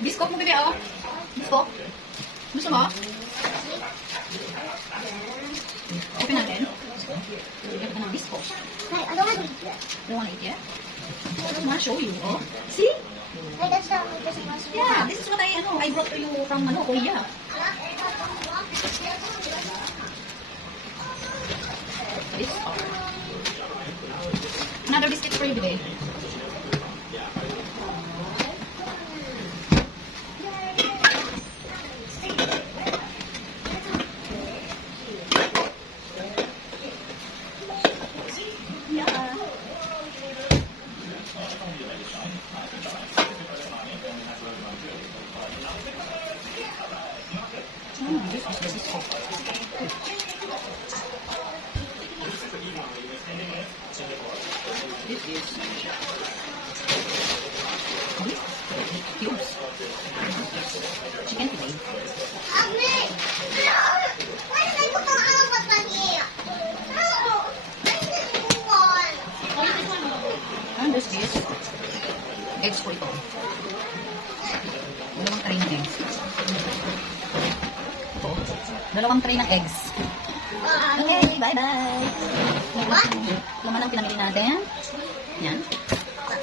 Biskop mo, bebe, oh. Biskop. Gusto mo? Open natin. Open ka ng biskop. Hey, I don't want to eat yet. Don't wanna eat yet? I wanna show you, oh. See? Hey, that's not what this was. Yeah, this is what I brought to you from, Korea. Biskop. Another biscuit for you, bebe. This is the biskop. This is cubes. Chicken fillet. Mommy! Why did I put the almond on here? No! I didn't move on. And this is eggs po ito. Dalawang tray ng eggs. Ito. Dalawang tray ng eggs. Okay, bye-bye. What? Laman ang pinamili natin. Yan.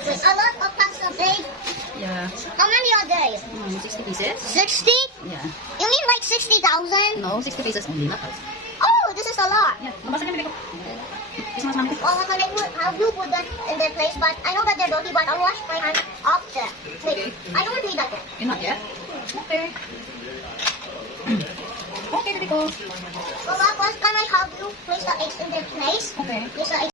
There's a lot of pasta big. Yeah. How many are there? 60 pieces. 60? Yeah. You mean like 60,000? No, 60 pieces only. Not us. Oh, this is a lot. Yeah. Mabasa niya, bibig ko. Christmas mami. Well, I'm gonna have you put that in their place, but I know that they're dirty, but I'll wash my hands after. Wait, I don't want to eat that yet. You're not yet? Okay. Okay, bibig ko. Well, first, can I have you place the eggs in their place? Okay. Place the eggs